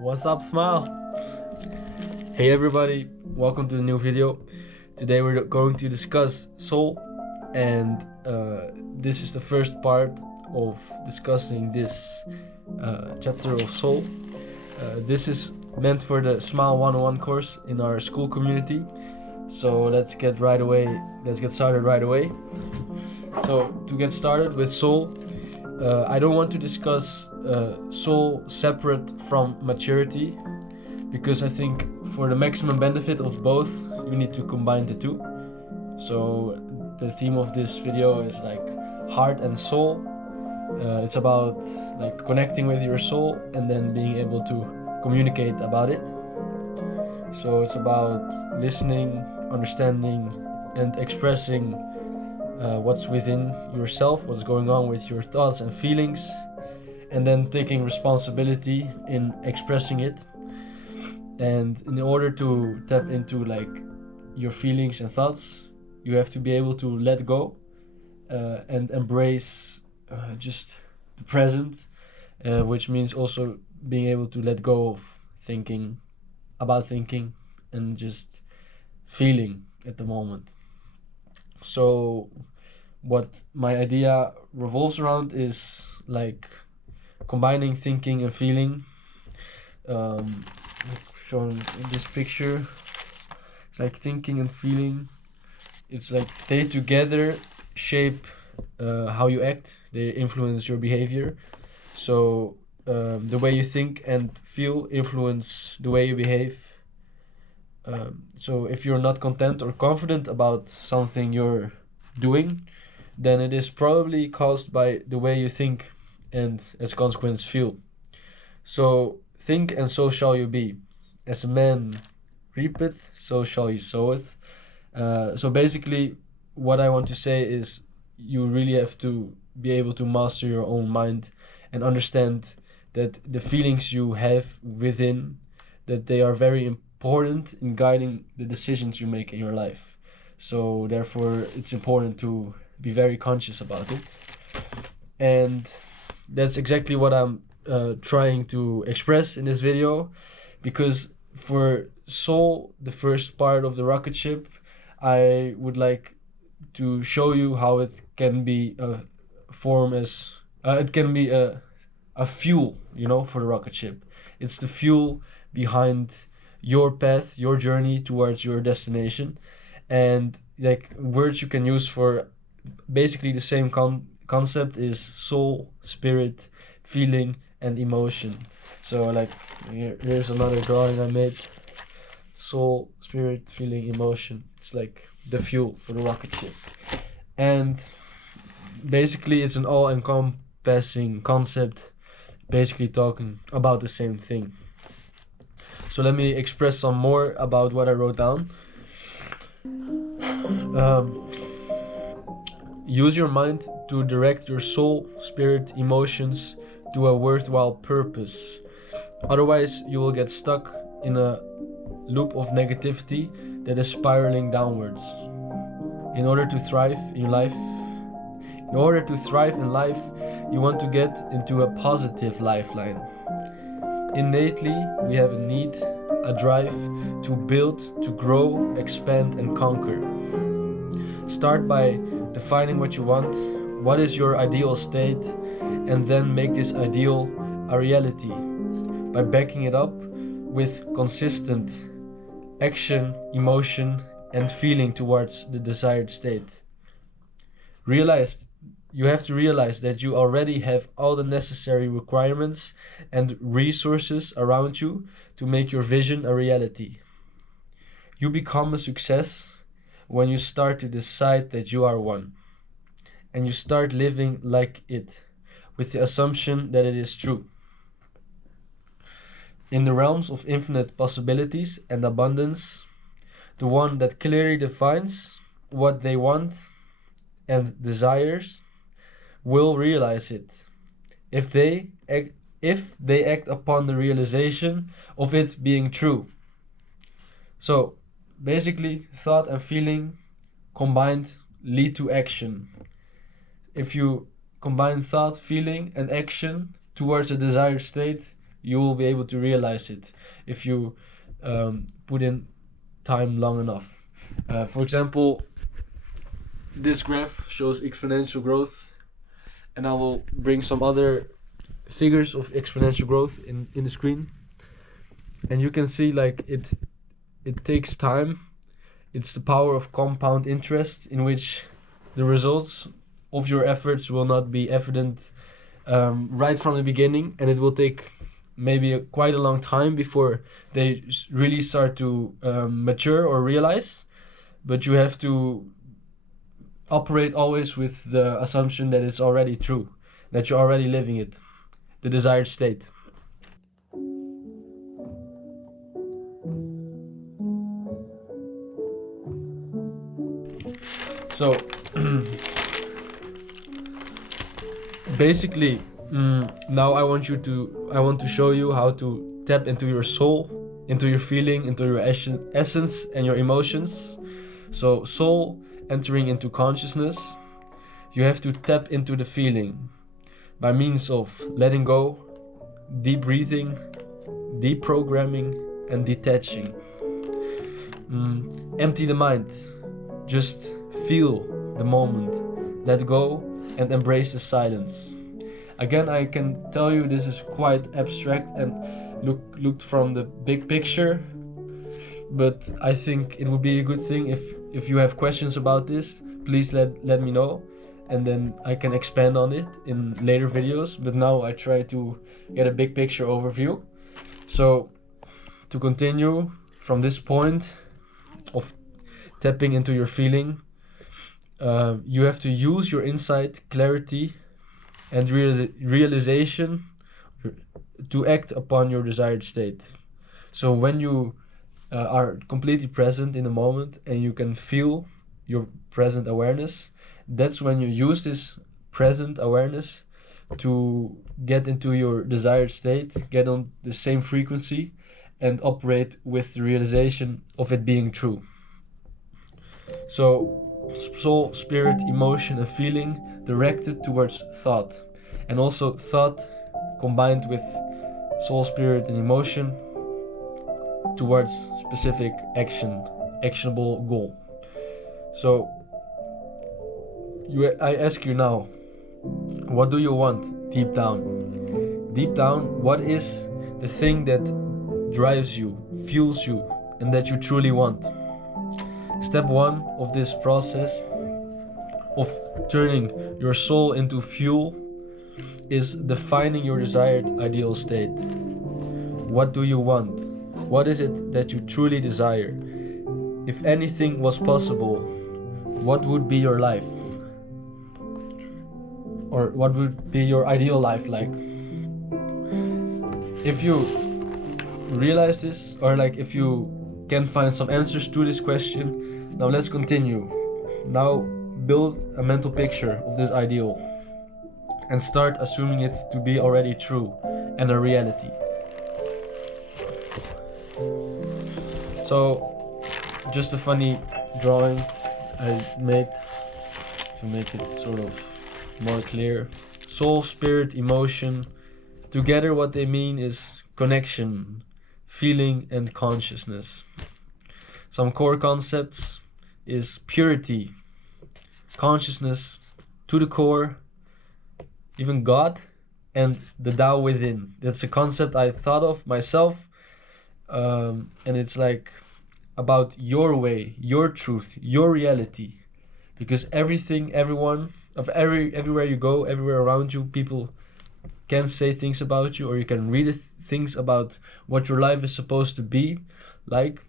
What's up, smile? Hey everybody, welcome to the new video. Today we're going to discuss soul, and this is the first part of discussing this chapter of soul. This is meant for the Smile 101 course in our school community. So let's get started right away. So to get started with soul, I don't want to discuss soul separate from maturity, because I think for the maximum benefit of both, you need to combine the two. So the theme of this video is like heart and soul. It's about like connecting with your soul and then being able to communicate about it. So it's about listening, understanding, and expressing what's within yourself, what's going on with your thoughts and feelings, and then taking responsibility in expressing it. And in order to tap into like your feelings and thoughts, you have to be able to let go and embrace just the present, which means also being able to let go of thinking and just feeling at the moment. So what my idea revolves around is like combining thinking and feeling. Shown in this picture, it's like thinking and feeling, it's like they together shape how you act, they influence your behavior. So the way you think and feel influence the way you behave. So if you're not content or confident about something you're doing, then it is probably caused by the way you think and as a consequence feel. So think and so shall you be. As a man reapeth, so shall you soweth. So basically what I want to say is you really have to be able to master your own mind and understand that the feelings you have within, that they are very important in guiding the decisions you make in your life. So therefore it's important to be very conscious about it. And that's exactly what I'm trying to express in this video, because for soul, the first part of the rocket ship, I would like to show you how it can be a form as it can be a fuel, you know, for the rocket ship. It's the fuel behind your path, your journey towards your destination. And like words you can use for basically the same concept is soul, spirit, feeling, and emotion. So like here's another drawing I made. Soul, spirit, feeling, emotion. It's like the fuel for the rocket ship. And basically it's an all-encompassing concept, basically talking about the same thing. So let me express some more about what I wrote down. Use your mind to direct your soul, spirit, emotions to a worthwhile purpose. Otherwise, you will get stuck in a loop of negativity that is spiraling downwards. In order to thrive in life, you want to get into a positive lifeline. Innately, we have a need, a drive to build, to grow, expand, and conquer. Start by defining what you want, what is your ideal state, and then make this ideal a reality by backing it up with consistent action, emotion, and feeling towards the desired state. You have to realize that you already have all the necessary requirements and resources around you to make your vision a reality. You become a success when you start to decide that you are one, and you start living like it, with the assumption that it is true. In the realms of infinite possibilities and abundance, the one that clearly defines what they want and desires will realize it, if they act upon the realization of it being true. So basically, thought and feeling combined lead to action. If you combine thought, feeling, and action towards a desired state, you will be able to realize it if you put in time long enough. For example, this graph shows exponential growth, and I will bring some other figures of exponential growth in the screen, and you can see like it takes time. It's the power of compound interest, in which the results of your efforts will not be evident right from the beginning, and it will take maybe quite a long time before they really start to mature or realize. But you have to operate always with the assumption that it's already true, that you're already living it, the desired state. So basically, now I want to show you how to tap into your soul, into your feeling, into your essence and your emotions. So soul, entering into consciousness, you have to tap into the feeling by means of letting go, deep breathing, deprogramming, and detaching. Empty the mind, just feel the moment, let go, and embrace the silence. Again, I can tell you this is quite abstract and looked from the big picture, but I think it would be a good thing if you have questions about this, please let me know, and then I can expand on it in later videos. But now I try to get a big picture overview. So to continue from this point of tapping into your feeling, you have to use your insight, clarity, and realization to act upon your desired state. So when you are completely present in the moment and you can feel your present awareness, that's when you use this present awareness to get into your desired state, get on the same frequency, and operate with the realization of it being true. So soul, spirit, emotion, and feeling directed towards thought, and also thought combined with soul, spirit, and emotion towards specific actionable goal. So I ask you now, what do you want deep down? Deep down, what is the thing that drives you, fuels you, and that you truly want? Step 1 of this process of turning your soul into fuel is defining your desired ideal state. What do you want? What is it that you truly desire? If anything was possible, what would be your life? Or what would be your ideal life like? If you realize this, or like if you can find some answers to this question, now let's continue. Now build a mental picture of this ideal and start assuming it to be already true and a reality. So just a funny drawing I made to make it sort of more clear. Soul, spirit, emotion, together what they mean is connection, feeling, and consciousness. Some core concepts is purity, consciousness to the core, even God, and the Tao within. That's a concept I thought of myself, and it's like about your way, your truth, your reality. Because everything, everyone, everywhere you go, everywhere around you, people can say things about you, or you can read things about what your life is supposed to be like.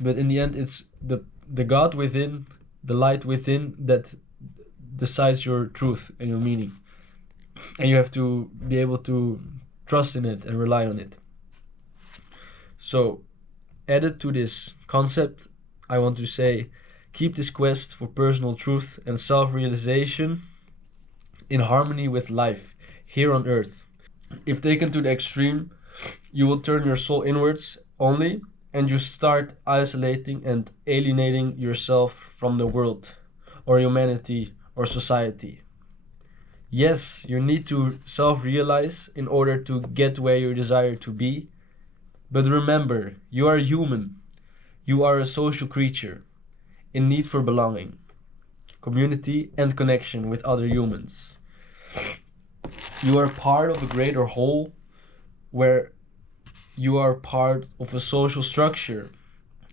But in the end, it's the God within, the light within, that decides your truth and your meaning. And you have to be able to trust in it and rely on it. So, added to this concept, I want to say, keep this quest for personal truth and self-realization in harmony with life here on earth. If taken to the extreme, you will turn your soul inwards only, and you start isolating and alienating yourself from the world or humanity or society. Yes, you need to self-realize in order to get where you desire to be. But remember, you are human. You are a social creature in need for belonging, community, and connection with other humans. You are part of a greater whole where you are part of a social structure,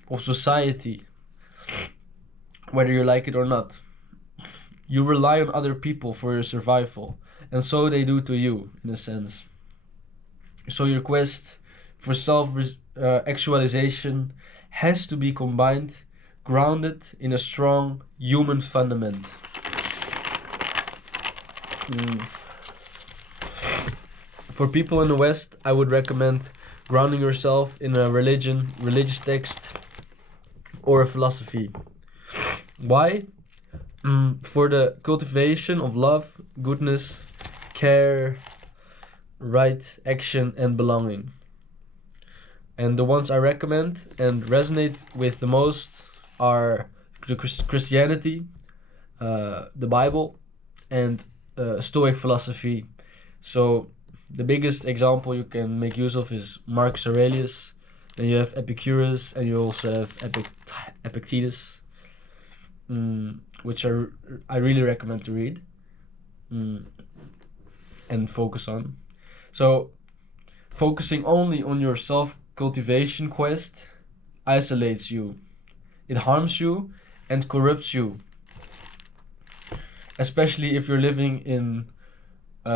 of society, whether you like it or not. You rely on other people for your survival, and so they do to you, in a sense. So your quest for self-actualization has to be combined, grounded in a strong human fundament. For people in the West, I would recommend grounding yourself in a religion, religious text, or a philosophy. Why? For the cultivation of love, goodness, care, right action, and belonging. And the ones I recommend and resonate with the most are the Christianity, the Bible, and Stoic philosophy. So the biggest example you can make use of is Marcus Aurelius. Then you have Epicurus, and you also have Epictetus, which I really recommend to read and focus on. So focusing only on your self-cultivation quest isolates you. It harms you and corrupts you, especially if you're living in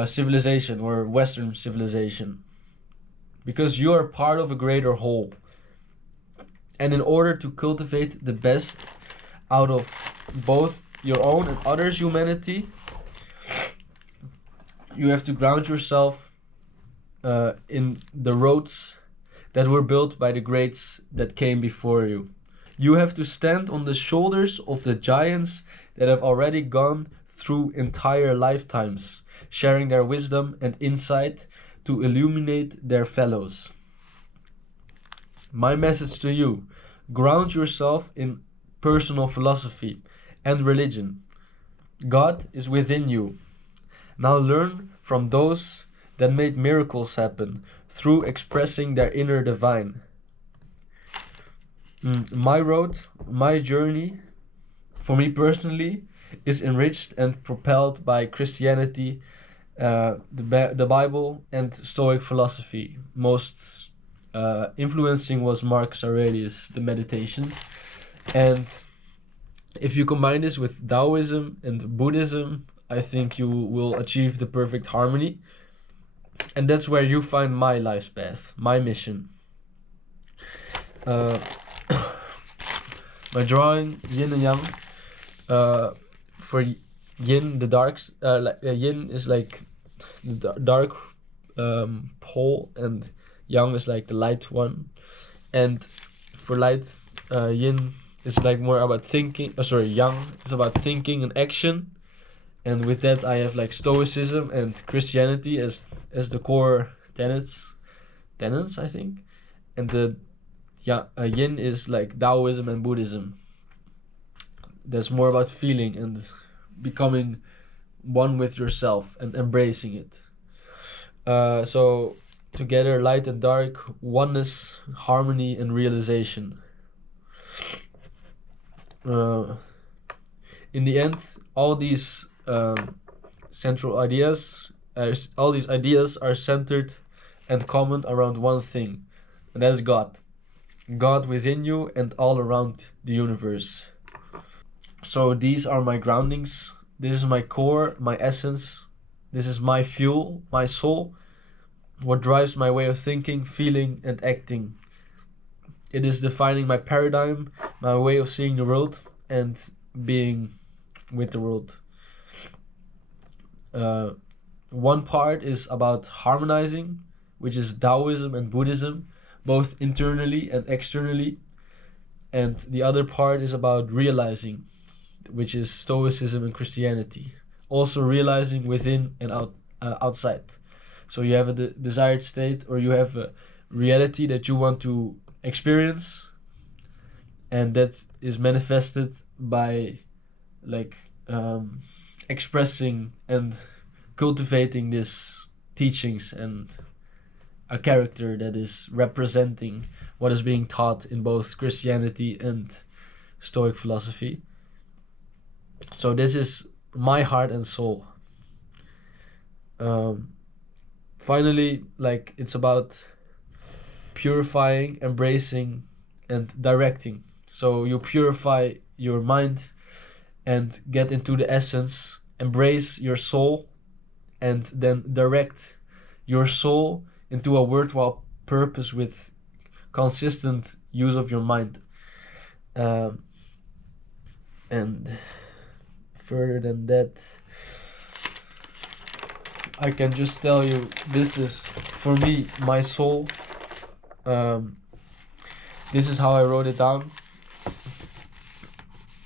civilization or Western civilization, because you are part of a greater whole. And in order to cultivate the best out of both your own and others' humanity, you have to ground yourself in the roads that were built by the greats that came before you. You have to stand on the shoulders of the giants that have already gone through entire lifetimes, sharing their wisdom and insight to illuminate their fellows. My message to you: ground yourself in personal philosophy and religion. God is within you. Now learn from those that made miracles happen through expressing their inner divine. My road, my journey, for me personally, is enriched and propelled by Christianity, the Bible, and Stoic philosophy. Most influencing was Marcus Aurelius, the Meditations. And if you combine this with Taoism and Buddhism, I think you will achieve the perfect harmony. And that's where you find my life's path, my mission. My drawing, yin and yang. For yin, the darks, yin is like the dark pole, and yang is like the light one. And for light, yin is like more about thinking. Yang is about thinking and action. And with that, I have like Stoicism and Christianity as the core tenets, I think. And the yin is like Taoism and Buddhism. That's more about feeling and becoming one with yourself and embracing it. So together, light and dark, oneness, harmony, and realization. In the end, all these central ideas, all these ideas are centered and common around one thing, and that's God. God within you and all around the universe. So these are my groundings. This is my core, my essence. This is my fuel, my soul. What drives my way of thinking, feeling, and acting. It is defining my paradigm, my way of seeing the world, and being with the world. One part is about harmonizing, which is Taoism and Buddhism, both internally and externally. And the other part is about realizing, which is Stoicism and Christianity. Also realizing within and outside. So you have a desired state, or you have a reality that you want to experience, and that is manifested by like expressing and cultivating these teachings and a character that is representing what is being taught in both Christianity and Stoic philosophy. So this is my heart and soul. Finally, like, it's about purifying, embracing, and directing. So you purify your mind and get into the essence, embrace your soul, and then direct your soul into a worthwhile purpose with consistent use of your mind. And further than that, I can just tell you, this is, for me, my soul. This is how I wrote it down.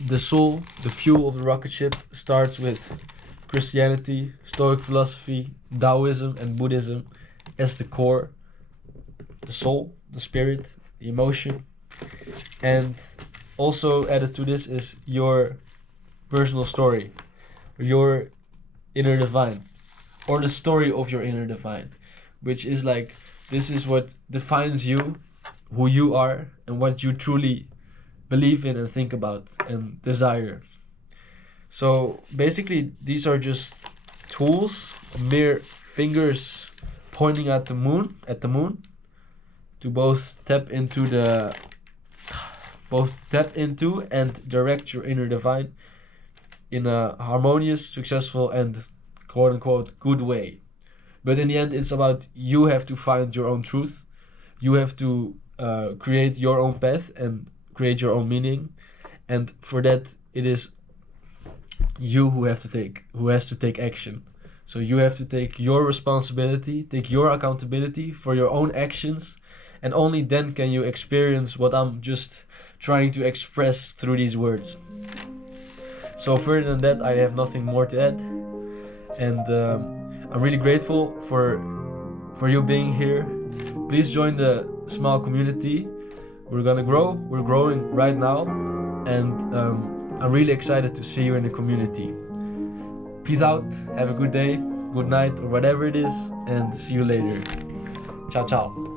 The soul, the fuel of the rocket ship, starts with Christianity, Stoic philosophy, Taoism, and Buddhism as the core. The soul, the spirit, the emotion. And also added to this is your personal story, your inner divine, or the story of your inner divine, which is like, this is what defines you, who you are, and what you truly believe in and think about and desire. So basically, these are just tools, mere fingers pointing at the moon, to both tap into and direct your inner divine in a harmonious, successful, and quote unquote good way. But in the end, it's about, you have to find your own truth. You have to create your own path and create your own meaning. And for that, it is you who has to take action. So you have to take your responsibility, take your accountability for your own actions, and only then can you experience what I'm just trying to express through these words. So further than that, I have nothing more to add. And I'm really grateful for you being here. Please join the small community. We're gonna grow. We're growing right now, and I'm really excited to see you in the community. Peace out. Have a good day, good night, or whatever it is, and see you later. Ciao, ciao.